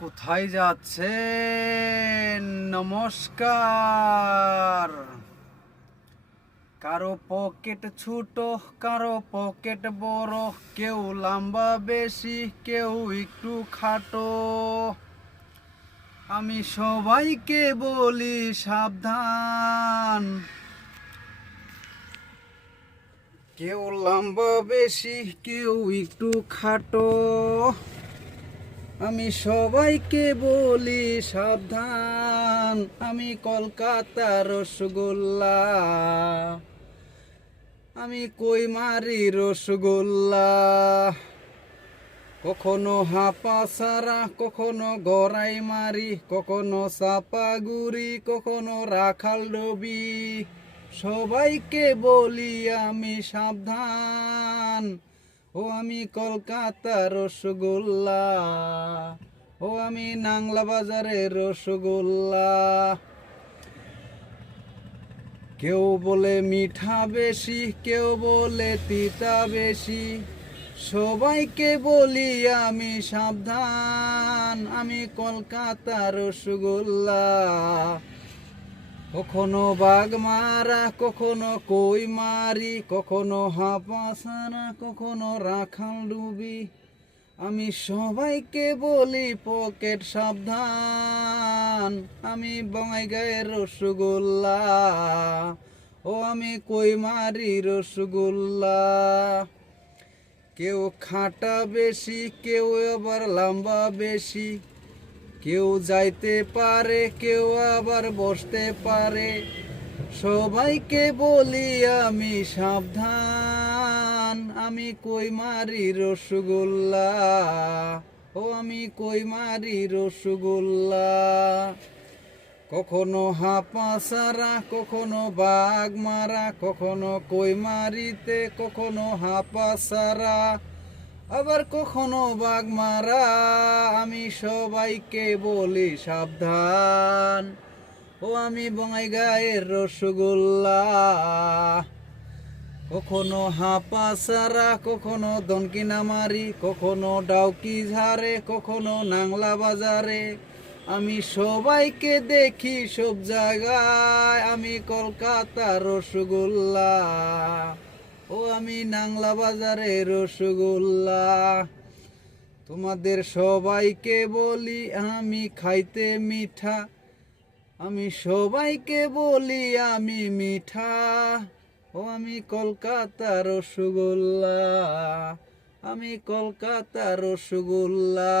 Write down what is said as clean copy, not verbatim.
কোথায় যাচ্ছেন? নমস্কার। কারো পকেট ছোট, কারো পকেট বড়, কেউ লম্বা বেশি, কেউ একটু খাটো। আমি সবাইকে বলি সাবধান, কেউ লম্বা বেশি, কেউ একটু খাটো। আমি সবাইকে বলি সাবধান, আমি কলকাতার রসগোল্লা, আমি কইমারি রসগোল্লা। কখনো হাপা সারা, কখনো গড়াই মারি, কখনো চাপাগুড়ি, কখনো রাখাল ডবি। সবাইকে বলি আমি সাবধান, ও আমি কলকাতার রসগোল্লা, ও আমি নাংলা বাজারের রসগোল্লা। কেউ বলে মিঠা বেশি, কেউ বলে তিতা বেশি, সবাইকে বলি আমি সাবধান, আমি কলকাতার রসগোল্লা। কখনো বাগমারা, কখনো কইমারি, কখনো হাপাসারা, কখনো রাখাল ডুবি। আমি সবাইকে বলি পকেট সাবধান, আমি বঙ্গাইগাঁয়ের রসগোল্লা, ও আমি কইমারি রসগোল্লা। কেউ খাটা বেশি, কেউ আবার লম্বা বেশি, কেউ যাইতে পারে, কেউ আবার বসতে পারে। সবাইকে বলি আমি সাবধান, আমি কইমারি রসগোল্লা, ও আমি কইমারি রসগোল্লা। কখনো হাপা সারা, কখনো বাগমারা, কখনো কইমারিতে, কখনো হাপা সারা, আবার কখনো বাগমারা। আমি সবাইকে বলি সাবধান, ও আমি বঙ্গাইগাঁয়ের রসগোল্লা। কখনো হাপা সারা, কখনো দনকিনামারি, কখনো ডাউকি ঝাড়ে, কখনো নাংলা বাজারে। আমি সবাইকে দেখি সব জায়গায়, আমি কলকাতার রসগোল্লা, ও আমি নাংলা বাজারে রসগোল্লা। তোমাদের সবাইকে বলি আমি খাইতে মিঠা, আমি সবাইকে বলি আমি মিঠা, ও আমি কলকাতার রসগোল্লা, আমি কলকাতার রসগোল্লা।